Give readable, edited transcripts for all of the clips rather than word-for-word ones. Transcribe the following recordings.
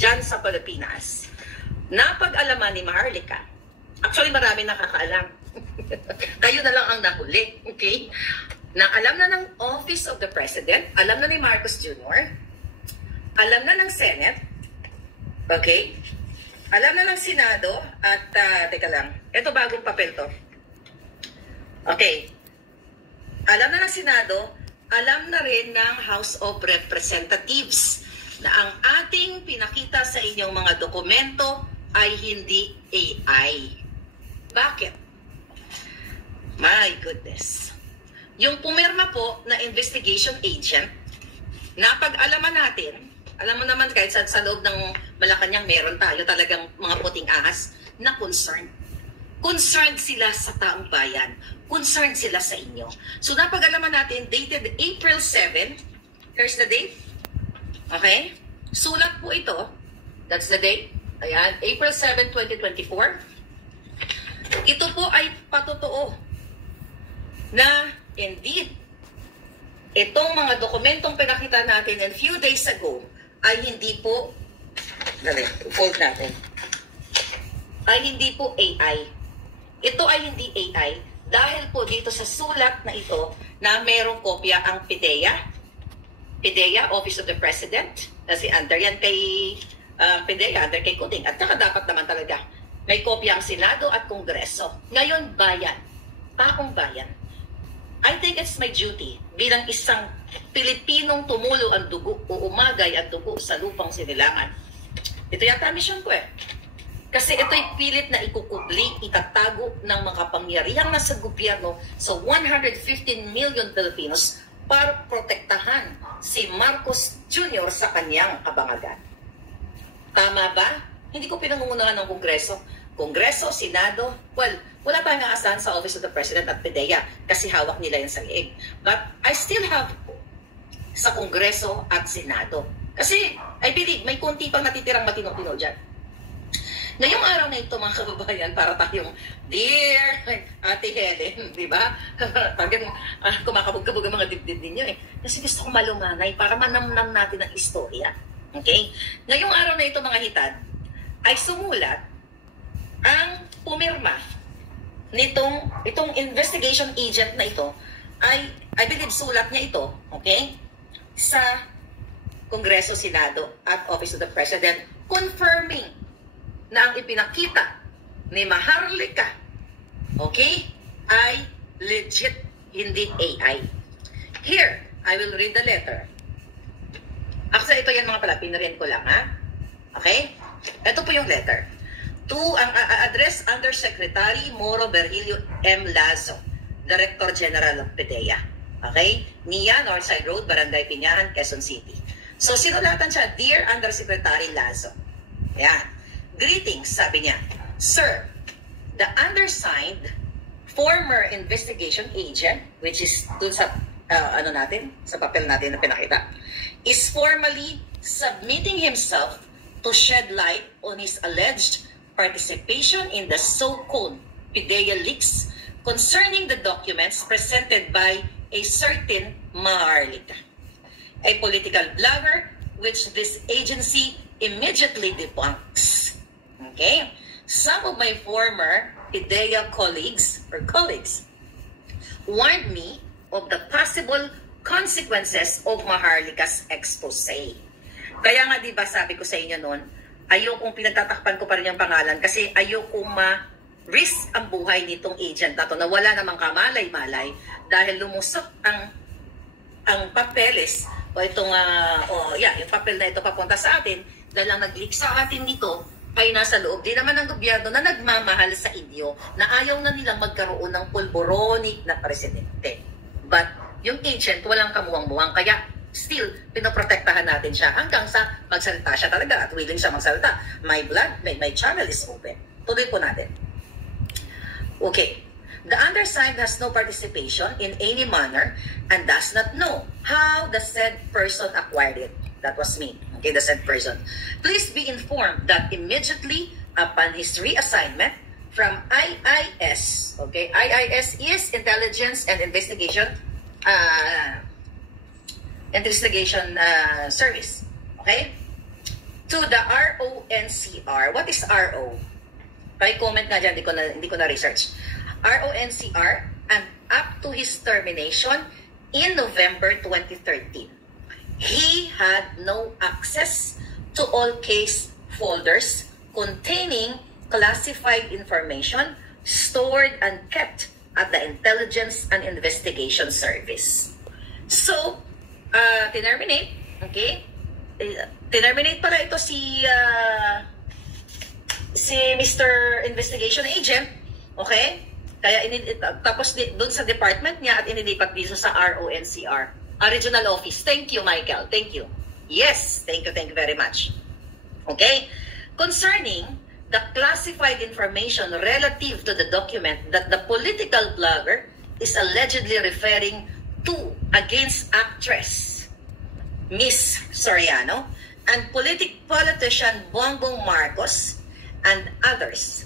dyan sa Pilipinas, napag-alaman ni Maharlika. Actually, marami nakakaalam. Kayo na lang ang nahuli, okay? Na alam na ng Office of the President, alam na ni Marcos Jr., alam na ng Senate, okay? Alam na ng Senado, at, teka lang, ito bagong papel to. Okay. Alam na ng Senado, alam na rin ng House of Representatives na ang ating pinakita sa inyong mga dokumento ay hindi AI. Bakit? My goodness. Yung pumirma po na investigation agent, napag-alaman natin, alam mo naman kahit sa loob ng Malacanang meron tayo talagang mga puting ahas na concerned. Concerned sila sa taong bayan. Concerned sila sa inyo. So napag-alaman natin, dated April 7. Here's the date. Okay? Sulat po ito. That's the date. Ayan. April 7, 2024. Ito po ay patotoo na indeed, itong mga dokumentong pinakita natin a few days ago ay hindi po, dali, fold natin, ay hindi po AI. Ito ay hindi AI dahil po dito sa sulat na ito na merong kopya ang PIDEA, Office of the President, kasi under yan kay PIDEA, under kay Kuting, at saka dapat naman talaga may kopya ang Senado at Kongreso. Ngayon, bayan, taong bayan, I think it's my duty bilang isang Pilipinong tumulo ang dugo o umagay ang dugo sa lupang sinilangan. Ito yata mission ko eh. Kasi ito'y pilit na ikukubli, itatago ng mga pangyarihang nasa gobyerno sa 115 million Filipinos para protektahan si Marcos Jr. sa kanyang kabangagan. Tama ba? Hindi ko pinangungunahan ng Kongreso. Kongreso, Senado, well, wala tayong aasahan sa Office of the President at PIDEA kasi hawak nila yan sa liig. But I still have sa Kongreso at Senado. Kasi, I believe, may konti pang natitirang matino-tino dyan. Ngayong araw na ito, mga kababayan, para tayong, dear Ate Helen, di ba? Parang kumakabog-kabog ang mga dibdib ninyo eh. Kasi gusto kong malumanay para manamnam natin ang istorya. Okay? Ngayong araw na ito, mga hitad, ay sumulat ang pumirma itong investigation agent na ito ay, I believe, sulat niya ito, okay, sa Kongreso, Senado at Office of the President, confirming na ang ipinakita ni Maharlika, okay, ay legit, hindi AI. Here, I will read the letter. Actually, ito yan mga pala, pinarin ko lang, ha? Okay? Ito po yung letter. To ang address Undersecretary Moro Virgilio M. Lazo, Director General of PIDEA. Okay? Nia, Northside Road, Barangay Piñahan, Quezon City. So, sinulatan siya, Dear Undersecretary Lazo. Ayan. Greetings, sabi niya. Sir, the undersigned former investigation agent, which is dun sa, sa papel natin na pinakita, is formally submitting himself to shed light on his alleged participation in the so-called PIDEA leaks concerning the documents presented by a certain Maharlika, a political blogger which this agency immediately debunks. Okay? Some of my former PIDEA colleagues warned me of the possible consequences of Maharlika's expose. Kaya nga diba sabi ko sa inyo noon, ayokong pinagtatakpan ko pa rin yung pangalan kasi ayokong ma-risk ang buhay nitong agent na to na wala namang kamalay-malay dahil lumusok ang papeles o itong, yung papel na ito papunta sa atin dahil ang nag-leak sa atin nito ay nasa loob din naman ng gobyerno na nagmamahal sa inyo na ayaw na nilang magkaroon ng pulboronic na presidente. But yung agent walang kamuwang-muwang kaya still, pinoprotektahan natin siya hanggang sa magsalita siya talaga at willing siya magsalita. My channel is open. Tuloy po natin. Okay. The undersigned has no participation in any manner and does not know how the said person acquired it. That was me. Okay, the said person. Please be informed that immediately upon his reassignment from IIS, okay, IIS is Intelligence and Investigation Service, okay, to the RONCR. What is RO? Comment nga dyan, hindi ko na research. RONCR, and up to his termination in November 2013, he had no access to all case folders containing classified information stored and kept at the Intelligence and Investigation Service. So, terminate, okay? Terminate pala ito si Mr. Investigation Agent, okay? Kaya tapos doon sa department niya at inilipat dito sa RONCR, Regional Office. Thank you, Michael. Thank you. Yes, thank you very much. Okay? Concerning the classified information relative to the document that the political blogger is allegedly referring to against actress Miss Soriano and politician Bongbong Marcos and others,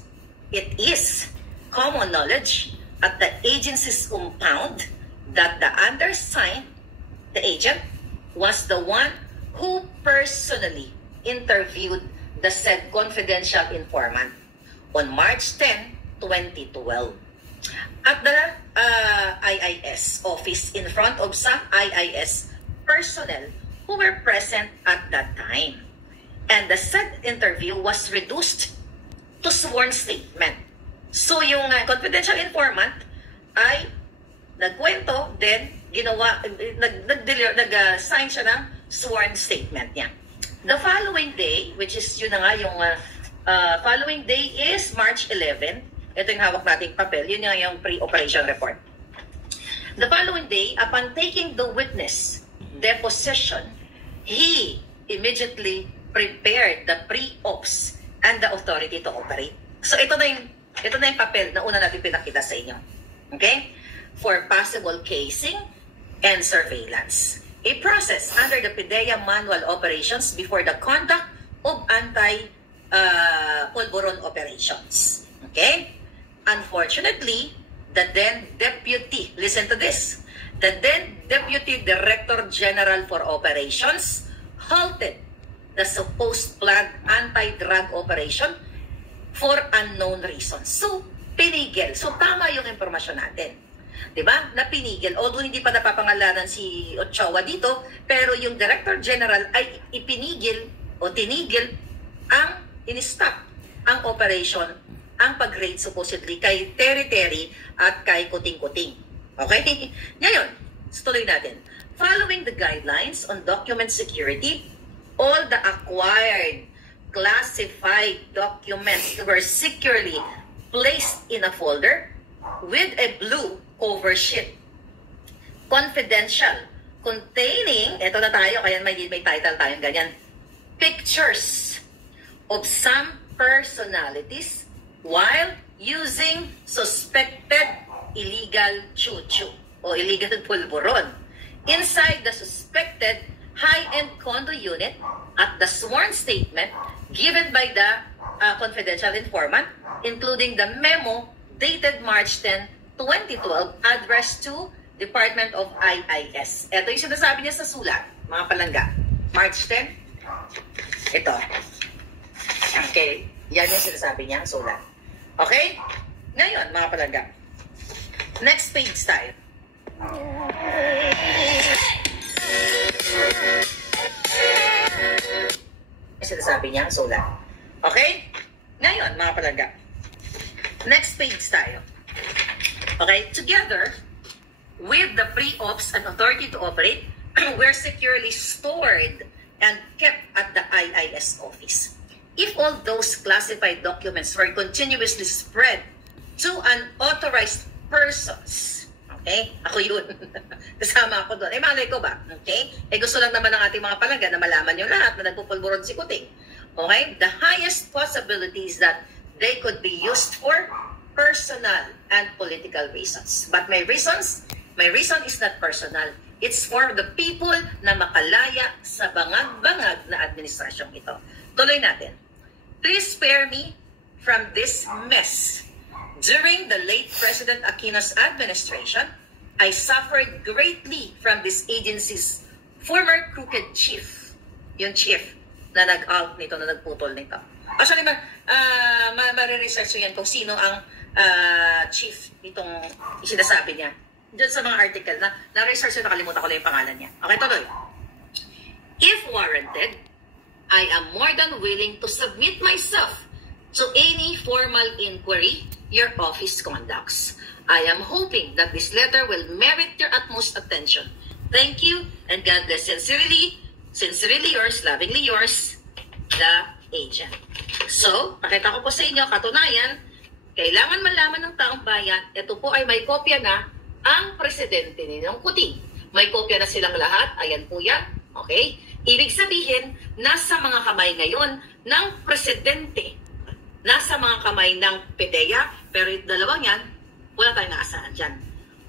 it is common knowledge at the agency's compound that the undersigned, the agent, was the one who personally interviewed the said confidential informant on March 10, 2012 at the IIS office in front of some IIS personnel who were present at that time. And the said interview was reduced to sworn statement. So yung confidential informant ay nagkwento, then nag-sign siya ng sworn statement niya. The following day, which is yun na nga yung following day is March 11. Ito yung hawak nating papel. Yun nga yung pre-operation report. The following day, upon taking the witness deposition, he immediately prepared the pre-ops and the authority to operate. So ito na yung papel na una natin pinakita sa inyo. Okay? For possible casing and surveillance. A process under the PIDEA manual operations before the conduct of anti-pulburon operations. Okay? Unfortunately, the then deputy, listen to this, the then Deputy Director General for Operations halted the supposed planned anti-drug operation for unknown reasons. So, pinigil. So, tama yung impormasyon natin. Diba? Na pinigil. Although hindi pa napapangalanan si Ochoa dito, pero yung Director General ay ipinigil o tinigil ang in-stop ang operation, ang pag-raid supposedly kay Terry at kay Kuting. Okay? Ngayon, tuloy natin. Following the guidelines on document security, all the acquired classified documents were securely placed in a folder with a blue cover sheet. Confidential. Containing, eto na tayo, kaya may title tayong ganyan, pictures of some personalities while using suspected illegal chuchu o illegal pulburon inside the suspected high-end condo unit at the sworn statement given by the confidential informant, including the memo dated March 10, 2012, addressed to Department of IIS. Ito yung sinasabi niya sa sulat, mga palangga. March 10, ito. Okay, yan yung sinasabi niya, sulat. Okay? Ngayon, mga palangga. Next page tayo. Sinasabi niya, sulat. Okay? Ngayon, mga palangga. Next page tayo. Okay? Together with the pre-ops and authority to operate, were securely stored and kept at the IIS office. If all those classified documents were continuously spread to unauthorized persons, okay? Ako yun. Kasama ako doon. Malay ko ba? Okay? Gusto lang naman ng ating mga palangga na malaman yung lahat na nagpupulburon si Kuting. Okay? The highest possibility is that they could be used for personal and political reasons. But my reason is not personal. It's for the people na makalaya sa bangag-bangag na administrasyong ito. Tuloy natin. Please spare me from this mess. During the late President Aquino's administration, I suffered greatly from this agency's former crooked chief, yung chief, na nag-out nito, na nagputol nito. Actually, mariresearch yan kung sino ang chief nitong sinasabi niya. Diyan sa mga article na research na nakalimutan ko lang yung pangalan niya. Okay, tuloy. If warranted, I am more than willing to submit myself to any formal inquiry your office conducts. I am hoping that this letter will merit your utmost attention. Thank you, and God bless. Sincerely yours, lovingly yours, the agent. So, pakita ko po sa inyo, katunayan, kailangan malaman ng taong bayan, ito po ay may kopya na ang presidente nilang Kuting. May kopya na silang lahat, ayan po yan, okay? Ibig sabihin, nasa mga kamay ngayon ng presidente, nasa mga kamay ng PDEA, pero yung dalawang yan, wala tayong naasahan dyan.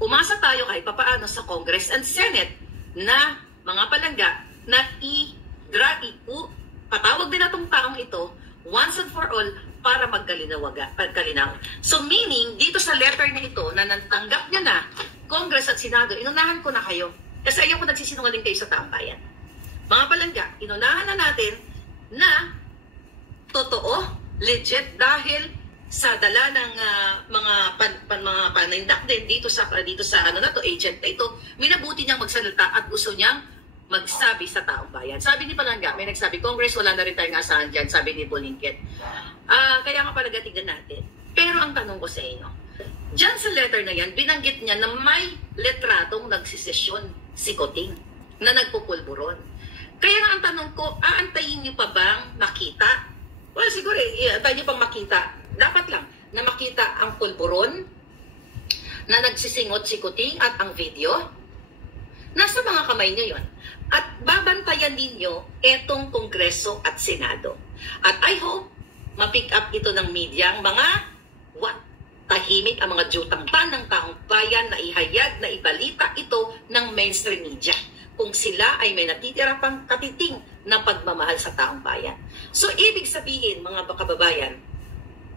Umasa tayo kahit papaano sa Congress and Senate na mga palangga na patawag din natong taong ito once and for all para pagkalinaw. So meaning, dito sa letter na ito na natanggap niya na Congress at Senado, inunahan ko na kayo. Kasi ayaw ko nagsisinungaling kayo sa taong bayan. Mga palangga, inunahan na natin na totoo, legit, dahil sa dala ng mga panindak din dito sa agent na ito, minabuti niyang magsalita at gusto niyang magsabi sa taong bayan. Sabi ni Palangga, may nagsabi, Congress, wala na rin tayong asahan dyan, sabi ni Bolingkit. Kaya nga pala tignan natin. Pero ang tanong ko sa inyo, dyan sa letter na yan, binanggit niya na may letratong nagsisesyon si Kuting na nagpupulburon. Kaya nga ang tanong ko, aantayin niyo pa bang makita? Well, siguro, aantayin niyo pang makita. Dapat lang na makita ang pulburon na nagsisingot si Kuting at ang video. Nasa mga kamay niyo yon. At babantayan ninyo etong Kongreso at Senado. At I hope mapick up ito ng media, ang mga tahimik ang mga jutangtan ng taong bayan na ihayag, na ibalita ito ng mainstream media. Kung sila ay may natitira pang katiting na pagmamahal sa taong bayan. So, ibig sabihin, mga kababayan,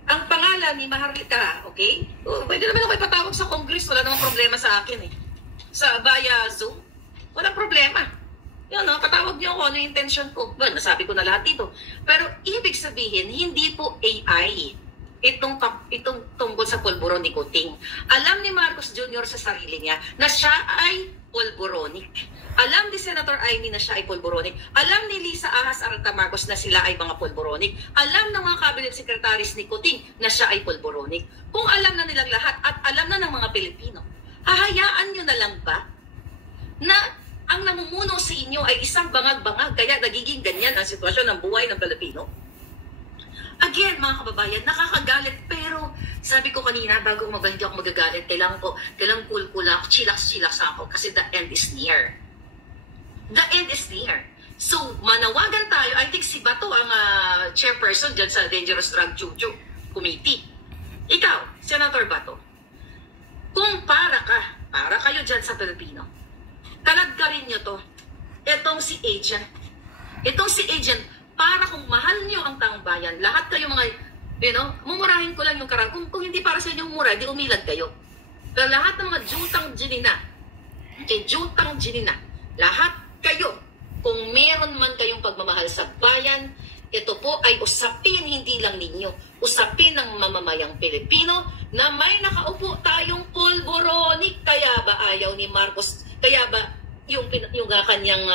ang pangalan ni Maharlika, okay? Pwede naman ako ipatawag sa Congress, wala namang problema sa akin eh. Via Zoom, walang problema. Yun, patawag niyo ako, ano yung intention ko? Well, nasabi ko na lahat dito. Pero ibig sabihin, hindi po AI itong tungkol sa pulburon ni Kuting. Alam ni Marcos Jr. sa sarili niya na siya ay pulburonic. Alam ni Senator Amy na siya ay pulburonic. Alam ni Lisa Ahas Arta Marcos na sila ay mga pulburonic. Alam ng mga cabinet secretaries ni Kuting na siya ay pulburonic. Kung alam na nilang lahat at alam na ng mga Pilipino, hahayaan nyo na lang ba na ang namumuno sa inyo ay isang bangag-bangag kaya nagiging ganyan ang sitwasyon ng buhay ng Pilipino? Again, mga kababayan, nakakagalit, pero sabi ko kanina, bago hindi ako magagalit, kailangan cool ako, chillax ako, kasi the end is near. The end is near. So, manawagan tayo, I think si Bato ang chairperson dyan sa Dangerous Drug Committee. Ikaw, Senator Bato, kung para kayo dyan sa Pilipino, kalagkarin nyo to, itong si agent, para kung mahal nyo ang taong bayan, lahat kayo mga, mumurahin ko lang yung kung hindi para sa inyo mura, di umilad kayo. Pero lahat ng mga jutang ginina, lahat kayo, kung meron man kayong pagmamahal sa bayan, ito po ay usapin hindi lang ninyo, usapin ng mamamayang Pilipino na may nakaupo tayong pulburonic. Kaya ba ayaw ni Marcos, kaya ba yung kanyang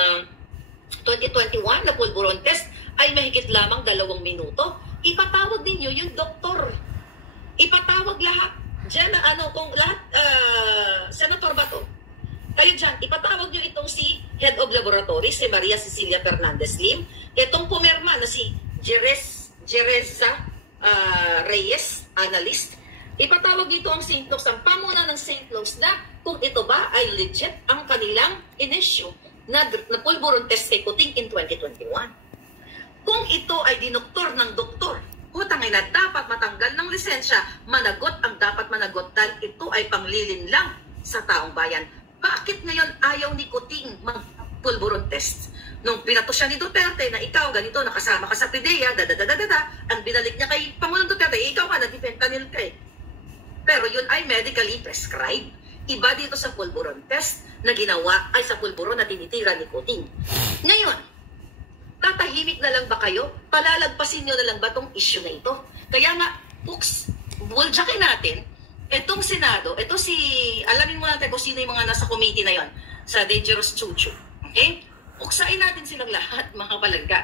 2021 na pulburon test ay mahigit lamang 2 minuto? Ipatawag ninyo yung doktor. Ipatawag lahat. Diyan kung lahat, Senator Bato, kayo dyan, ipatawag nyo itong si Head of Laboratory, si Maria Cecilia Fernandez Lim, itong pumirma na si Jereza Reyes, analyst. Ipatawag dito ang St. Luke's, ang pamuna ng St. Luke's, na kung ito ba ay legit ang kanilang inisyu na pulburon test kay Kuting in 2021. Kung ito ay dinoktor ng doktor, na dapat matanggal ng lisensya, managot ang dapat managot dahil ito ay panglilin lang sa taong bayan. Bakit ngayon ayaw ni Kuting mag-pulburon test? Nung pinato siya ni Duterte na ikaw ganito, nakasama ka sa PDEA, ang binalik niya kay Pangulong Duterte, ikaw ka, na-fentanyl ka eh. Pero yun ay medically prescribed. Iba dito sa pulburon test na ginawa ay sa pulburon na tinitira ni Kuting. Ngayon, Tatahimik na lang ba kayo? Palalagpasin nyo na lang ba itong issue na ito? Kaya nga, buljakin natin, itong Senado, ito si, alamin mo natin kung sino yung mga nasa committee na yon sa Dangerous Chuchu. Okay? Uksain natin silang lahat, mga palangga.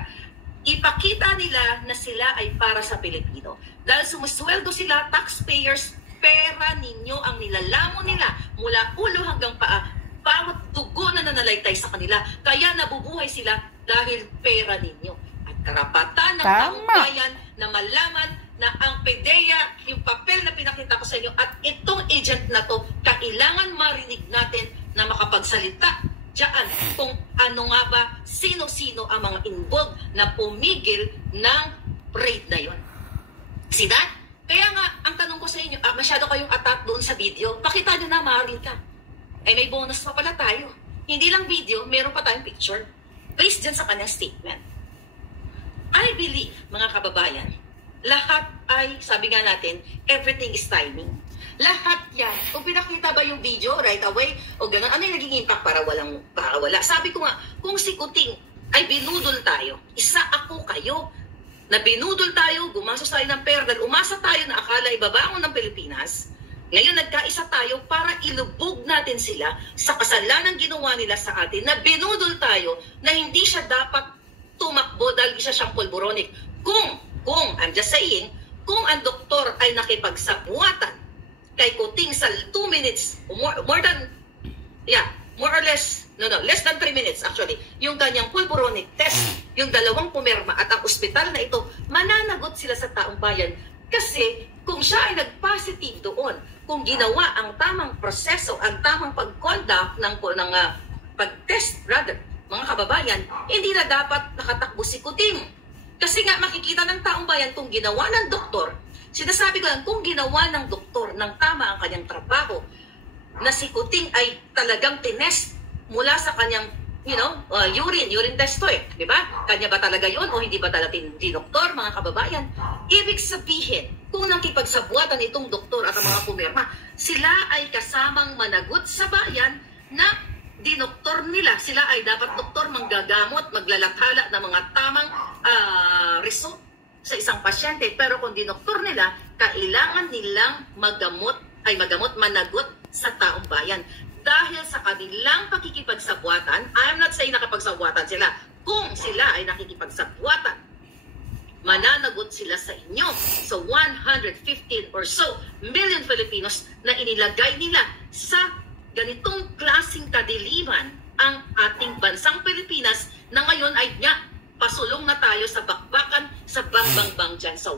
Ipakita nila na sila ay para sa Pilipino. Dahil sumusweldo sila, taxpayers, pera ninyo ang nilalamon nila mula ulo hanggang paa. Bawat dugo na nanalaitay sa kanila. Kaya nabubuhay sila dahil pera ninyo. At karapatan ng taong bayan na malaman na ang PDEA, yung papel na pinakita ko sa inyo, at itong agent na to, kailangan marinig natin na makapagsalita diyan kung ano nga ba, sino-sino ang mga involved na pumigil ng raid na yon. See that? Kaya nga, ang tanong ko sa inyo, masyado kayong attack doon sa video, pakita nyo na marinig ka. Eh may bonus pa pala tayo. Hindi lang video, meron pa tayong picture based dyan sa kanyang statement. I believe, mga kababayan, lahat ay, sabi nga natin, everything is timing. Lahat yan. Kung pinakita ba yung video right away o gano'n, ano yung naging impact para wala? Sabi ko nga, kung si Kuting ay binudol tayo, isa ako kayo, na binudol tayo, gumastos tayo ng pera, dahil umasa tayo na akala ibabangon ng Pilipinas, ngayon nagkaisa tayo para ilubog natin sila sa kasalanan ginawa nila sa atin, na binudol tayo na hindi siya dapat tumakbo dahil isa siyang pulboronic. Kung, I'm just saying, kung ang doktor ay nakipagsabuatan kay Kuting sa 2 minutes, more or less than 3 minutes actually, yung kanyang pulboronic test, yung dalawang pumirma at ang ospital na ito, mananagot sila sa taong bayan. Kasi kung siya ay nag-positive doon, kung ginawa ang tamang proseso, ang tamang pag-conduct ng pag-test rather, mga kababayan, hindi na dapat nakatakbo si Kuting. Kasi nga makikita ng taong bayan kung ginawa ng doktor, sinasabi ko lang, kung ginawa ng doktor ng tama ang kanyang trabaho, na si Kuting ay talagang tinest mula sa kanyang, urine test to di ba? Kanya ba talaga yon o hindi ba talaga dinoktor, mga kababayan? Ibig sabihin, kung nakipagsabuatan itong doktor at ang mga pumirma, sila ay kasamang managot sa bayan na dinoktor nila. Sila ay dapat doktor, manggagamot, maglalathala ng mga tamang result sa isang pasyente. Pero kung dinoktor nila, kailangan nilang managot sa taong bayan. Dahil sa kanilang pakikipagsabuatan, I'm not saying nakapagsabuatan sila. Kung sila ay nakikipagsabuatan, mananagot sila sa inyo. So 115 or so million Filipinos na inilagay nila sa ganitong klaseng kadiliman ang ating bansang Pilipinas na ngayon ay pasulong na tayo sa bakbakan sa bangbang dyan sa